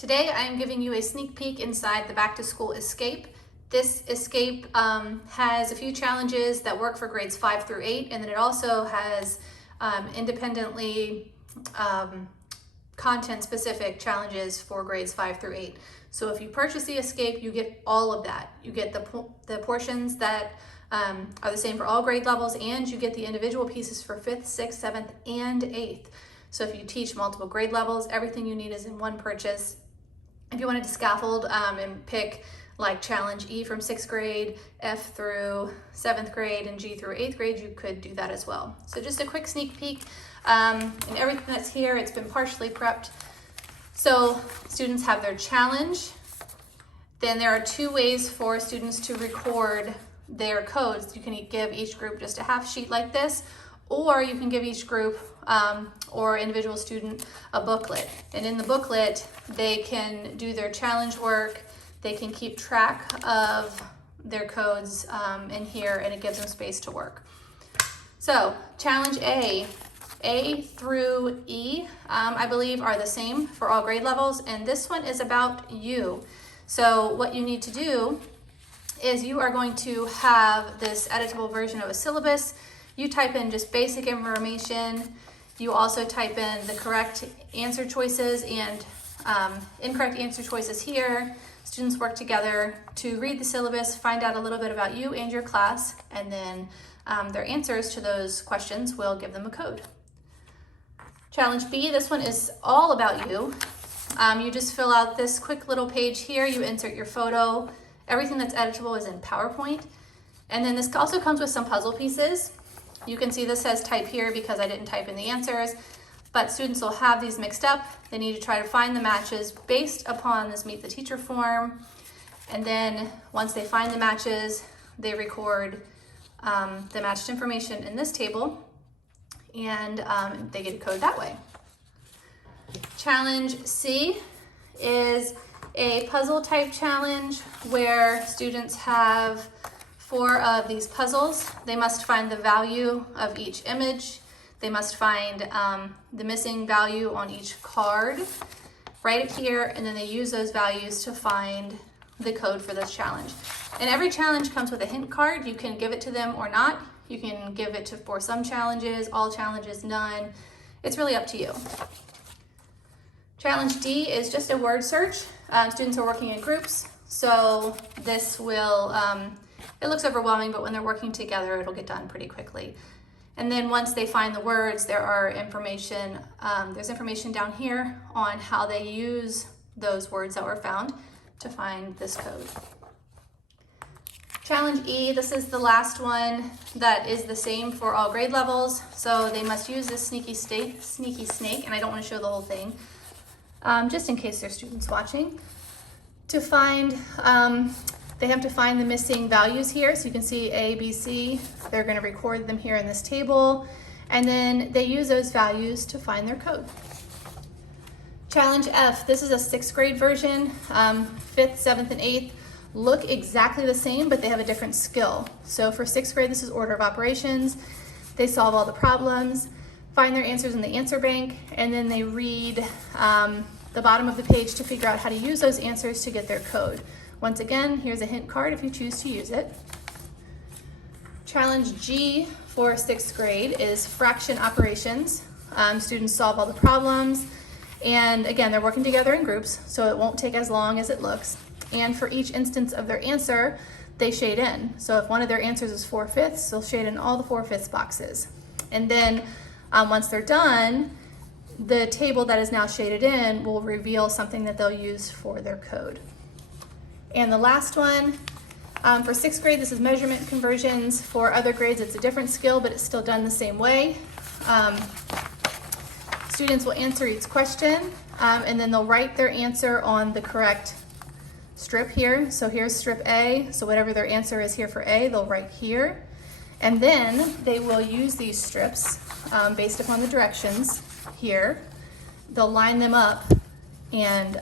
Today I am giving you a sneak peek inside the Back to School Escape. This Escape has a few challenges that work for grades 5 through 8, and then it also has independently content-specific challenges for grades 5 through 8. So if you purchase the Escape, you get all of that. You get the portions that are the same for all grade levels, and you get the individual pieces for 5th, 6th, 7th, and 8th. So if you teach multiple grade levels, everything you need is in one purchase. If you wanted to scaffold and pick like challenge E from 6th grade, F through 7th grade, and G through 8th grade, you could do that as well. So just a quick sneak peek, and everything that's here, it's been partially prepped. So students have their challenge. Then there are two ways for students to record their codes. You can give each group just a half sheet like this, or you can give each group or individual student a booklet. And in the booklet, they can do their challenge work, they can keep track of their codes in here, and it gives them space to work. So challenge A through E, I believe are the same for all grade levels, and this one is about you. So what you need to do is you are going to have this editable version of a syllabus. You type in just basic information. You also type in the correct answer choices and incorrect answer choices here. Students work together to read the syllabus, find out a little bit about you and your class, and then their answers to those questions will give them a code. Challenge B, this one is all about you. You just fill out this quick little page here. You insert your photo. Everything that's editable is in PowerPoint. And then this also comes with some puzzle pieces. You can see this says type here because I didn't type in the answers, but students will have these mixed up. They need to try to find the matches based upon this Meet the Teacher form. And then once they find the matches, they record the matched information in this table, and they get a code that way. Challenge C is a puzzle type challenge where students have 4 of these puzzles. They must find the value of each image. They must find the missing value on each card, write it here, and then they use those values to find the code for this challenge. And every challenge comes with a hint card. You can give it to them or not. You can give it for some challenges, all challenges, none. It's really up to you. Challenge D is just a word search. Students are working in groups, so this will, it looks overwhelming, but when they're working together, it'll get done pretty quickly. And then once they find the words, there's information down here on how they use those words that were found to find this code. Challenge E, this is the last one that is the same for all grade levels. So they must use this sneaky snake, and I don't want to show the whole thing, just in case there's students watching, to find, they have to find the missing values here. So you can see A, B, C. They're going to record them here in this table, and then they use those values to find their code. Challenge F, this is a 6th grade version. 5th, 7th, and 8th look exactly the same, but they have a different skill. So for 6th grade, this is order of operations. They solve all the problems, find their answers in the answer bank, and then they read the bottom of the page to figure out how to use those answers to get their code. Once again, here's a hint card if you choose to use it. Challenge G for 6th grade is fraction operations. Students solve all the problems, and again, they're working together in groups, so it won't take as long as it looks. And for each instance of their answer, they shade in. So if one of their answers is 4/5, they'll shade in all the 4/5 boxes. And then once they're done, the table that is now shaded in will reveal something that they'll use for their code. And the last one, for 6th grade, this is measurement conversions. For other grades, it's a different skill, but it's still done the same way. Students will answer each question, and then they'll write their answer on the correct strip here. So here's strip A, so whatever their answer is here for A, they'll write here. And then they will use these strips based upon the directions here. They'll line them up, and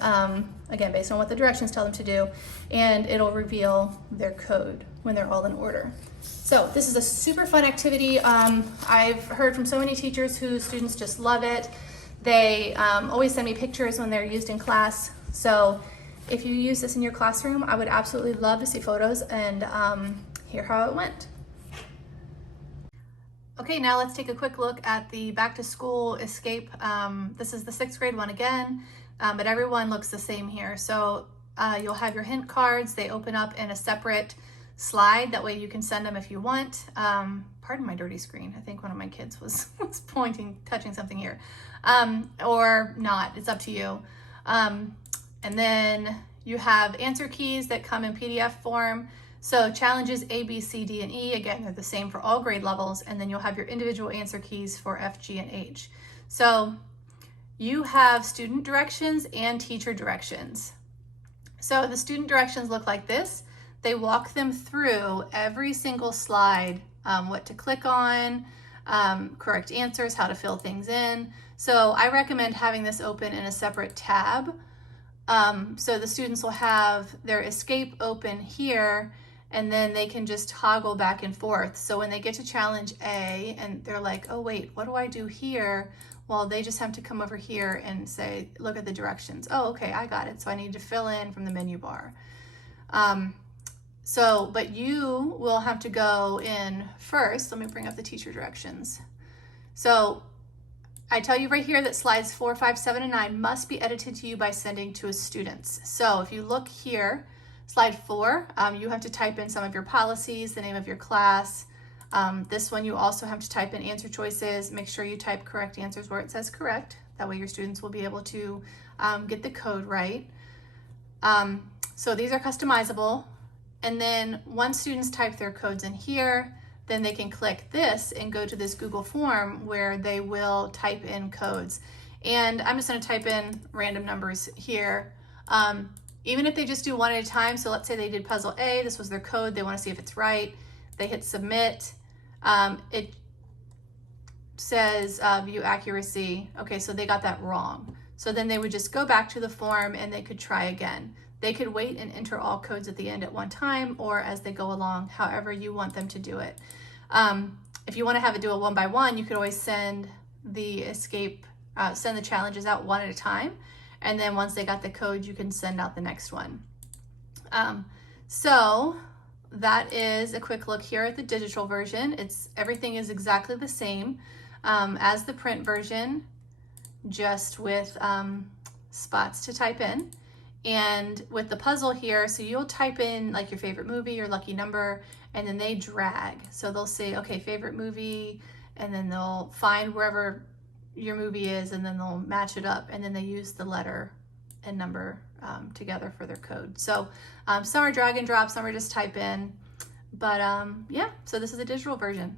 again, based on what the directions tell them to do, and it'll reveal their code when they're all in order. So this is a super fun activity. I've heard from so many teachers whose students just love it. They always send me pictures when they're used in class. So if you use this in your classroom, I would absolutely love to see photos and hear how it went. Okay, now let's take a quick look at the back to school escape. This is the 6th grade one again, but everyone looks the same here. So you'll have your hint cards. They open up in a separate slide. That way you can send them if you want. Pardon my dirty screen. I think one of my kids was touching something here. Or not, it's up to you. And then you have answer keys that come in PDF form. So challenges A, B, C, D, and E, again, they're the same for all grade levels. And then you'll have your individual answer keys for F, G, and H. So you have student directions and teacher directions. So the student directions look like this. They walk them through every single slide, what to click on, correct answers, how to fill things in. So I recommend having this open in a separate tab. So the students will have their escape open here, and then they can just toggle back and forth. So when they get to challenge A and they're like, oh wait, what do I do here? Well, they just have to come over here and say, look at the directions. Oh, okay, I got it. So I need to fill in from the menu bar. But you will have to go in first. Let me bring up the teacher directions. So I tell you right here that slides 4, 5, 7, and 9 must be edited to you by sending to students. So if you look here, slide 4, you have to type in some of your policies, the name of your class. This one you also have to type in answer choices. Make sure you type correct answers where it says correct. That way your students will be able to get the code right. So these are customizable. And then once students type their codes in here, then they can click this and go to this Google form where they will type in codes. And I'm just going to type in random numbers here. Even if they just do one at a time, so let's say they did puzzle A, this was their code, they want to see if it's right. They hit submit. It says view accuracy. Okay, so they got that wrong. So then they would just go back to the form and they could try again. They could wait and enter all codes at the end at one time or as they go along, however you want them to do it. If you want to have it do a 1 by 1, you could always send the send the challenges out one at a time. And then once they got the code, you can send out the next one. So that is a quick look here at the digital version. Everything is exactly the same as the print version, just with spots to type in. And with the puzzle here, so you'll type in like your favorite movie, your lucky number, and then they drag. So they'll say, okay, favorite movie, and then they'll find wherever your movie is, and then they'll match it up, and then they use the letter and number together for their code. So some are drag and drop, some are just type in. But yeah, so this is the digital version.